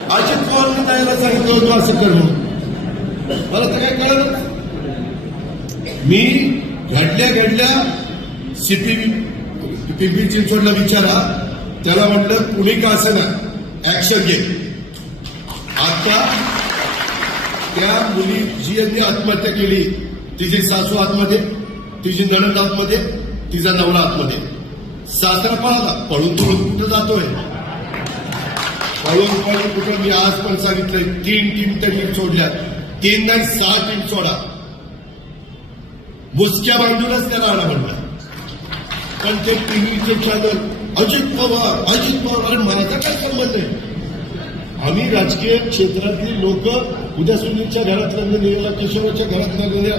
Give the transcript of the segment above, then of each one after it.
अजित पवारने त्याला सांगितलं होतं असं कर मला तर काय कळलं. मी घडल्या घडल्या सीपी पिंपरी चिंचवडला विचारा. त्याला म्हटलं कुणी का असं ना ऍक्शन घे. आता त्या मुली जी यांनी आत्महत्या केली. तिची सासू आतमध्ये तिची नणंद आतमध्ये तिचा नवरा आतमध्ये. सासरा पळाला पळून पळून कुठं जातोय? हळूहळू कुठं मी आज पण सांगितलं तीन टीम तरी सोडल्या. तीन नाही सहा टीम सोडा. मुसक्या बांधूनच त्याला आला म्हणला पण ते टीव्हीचे चॅनल अजित पवार अजित पवार आणि माझा काय संबंध आहे? आम्ही राजकीय क्षेत्रातली लोक उद्या सुनीलच्या घरात लग्न गेलेल्या किशोराच्या घरात लागलेल्या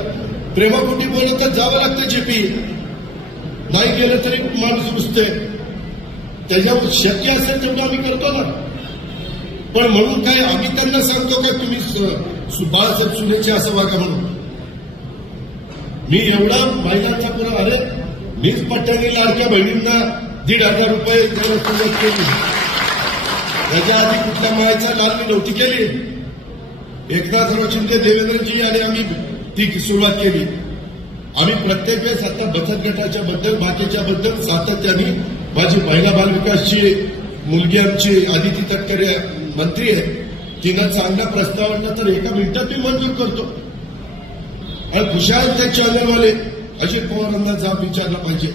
प्रेमापोटी बोलत तर जावं लागतं जेपी. नाही गेलं तरी माणूस रुजते त्याच्यावर शक्य असेल तेवढं आम्ही करतो ना. पण म्हणून काय आम्ही त्यांना सांगतो का तुम्ही स- बाळासाहेब सुनेचे असं वागा म्हणून. मी एवढा महिलांचा पुरा अरे मीच पट्ट्याने लाडक्या बहिणींना दीड हजार रुपये द्यायला सुरुवात केली. त्याच्या आधी कुठल्या मायाचा लाल मी नव्हती केली. एकनाथराव शिंदे देवेंद्रजी आणि आम्ही ती सुरुवात केली. आम्ही प्रत्येक वेळेस आता बचत गटाच्या बद्दल बाकीच्या बद्दल सातत्याने माझी महिला बालविकासची मुलगी आमची आदिती तटकरे मंत्री आहे तिनं चांगला प्रस्ताव आणला तर एका मिनिटात मी मंजूर करतो. आणि खुशाल त्या चॅनलवाले अजित पवारांना जाब विचारला पाहिजे.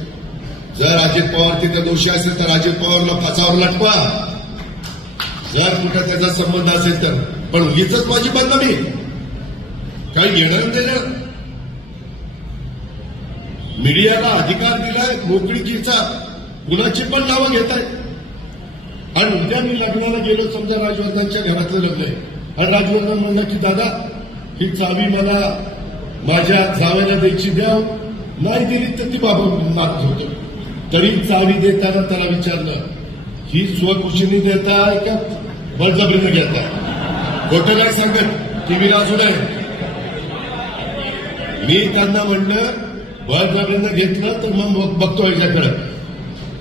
जर अजित पवार तिथे दोषी असेल तर अजित पवारला फासावर लटवा. जर कुठं त्याचा संबंध असेल तर. पण उगीच माझी बदनामी. काही येणार देणं मीडियाला अधिकार दिलाय मोकळीकीचा. कुणाची पण नावं घेत आहेत आणि उद्या मी लग्नाला गेलो समजा राजवर्धनच्या घरातलं लग्न आहे. आणि राजवर्धन म्हणलं की दादा ही चावी मला माझ्या जावेला द्यायची द्या. नाही दिली तर ती बाबा मागत होतो तरी चावी देताना त्याला विचारलं ही स्वखुशीने देता का बळजबरीनं घेता? खोटं काय सांगत? टीव्हीला असू नये मी त्यांना म्हणलं बळजबरीनं घेतलं तर मग बघ- बघतो याच्याकडे.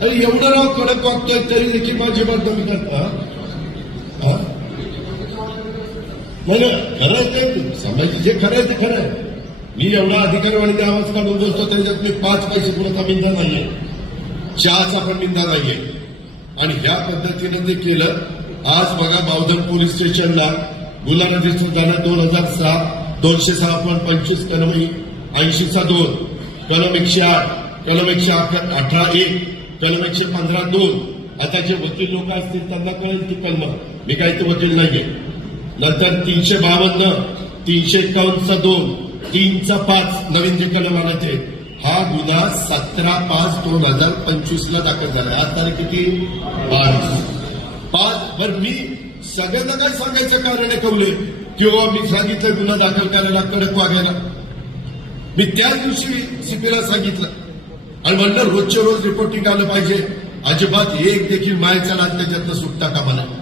अरे एवढं राव कडक वागतोय तरी देखील माझी बदनामी करता म्हणजे नाही खरं आहे ते समजायचं जे खरं आहे ते खरं आहे. मी एवढा अधिकारवाणीने आवाज काढून बसतो त्याच्यात मी पाच पैसे कुणाचा मिंदा नाहीये. चहाचा पण मिंदा नाहीये. आणि ह्या पद्धतीनं ते केलं आज बघा बावधन पोलीस स्टेशनला गुन्हा दिसून झाला दोन हजार सहा दोनशे सहा पॉईंट पंचवीस कलम ऐंशीचा दोन कलम एकशे आठ कलम एकशे अठरा एक कलम एकशे पंधरा दोन. आता जे वकील लोक असतील त्यांना कळेल ती कलम मी काही ते वकील नाहीये. नंतर तीनशे बावन्न तीनशे एकावन्नचा दोन तीनचा पाच नवीन जे कलम आलं हा गुन्हा सतरा पाच दोन हजार पंचवीस ला दाखल झाला. आज तारीख किती? बावीस. पाच. बर मी सगळ्यांना काय सांगायचं कारण आहे कवले किंवा मी सांगितलं गुन्हा दाखल करायला कडक वागायला. मी त्याच दिवशी सीपीला सांगितलं. आणि म्हणलं रोजच्या रोज रिपोर्टिंग आलं पाहिजे. अजिबात एक देखील मायचा लाच त्याच्यातनं सुटता कामा नये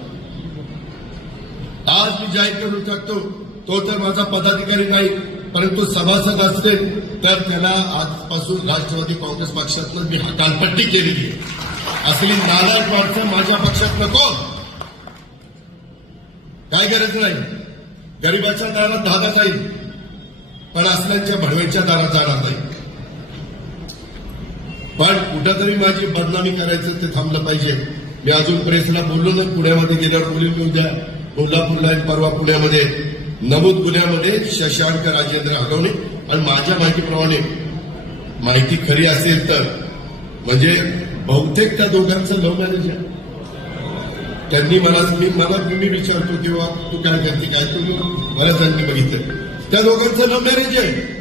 आज मी जाहीर करू शकतो तो तर माझा पदाधिकारी नाही परंतु सभासद असते तर त्याला आजपासून राष्ट्रवादी काँग्रेस पक्षातनं मी हकालपट्टी केलेली आहे. असली नाराज माणसं माझ्या पक्षात नको काय गरज नाही. गरिबाच्या दारात धागा जाईल पण असल्याच्या भडव्यांच्या दारात जाणार नाही. पण कुठंतरी माझी बदनामी करायचं ते थांबलं पाहिजे. मी अजून प्रेसला बोललो ना पुण्यामध्ये गेल्यावर बोलून मी उद्या कोल्हापूरला आणि परवा पुण्यामध्ये. नमूद पुण्यामध्ये शशांक राजेंद्र हगवणे आणि माझ्या माहितीप्रमाणे माहिती खरी असेल तर म्हणजे बहुतेक त्या दोघांचं लव्ह मॅरेज आहे. त्यांनी मला मी मला मी विचारतो किंवा तू काय करते काय तू मला त्यांनी बघितलं. त्या दोघांचं लव्ह मॅरेज आहे.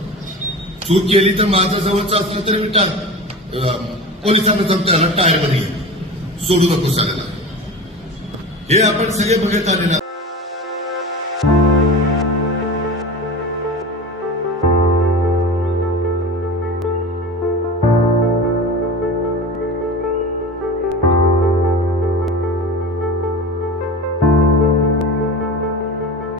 चूक केली तर माझा जवळचा असला तरी मी अं, पोलिसांना सांगतो याला टायरमध्ये सोडू नको सांगायला हे आपण सगळे बघत आलेलं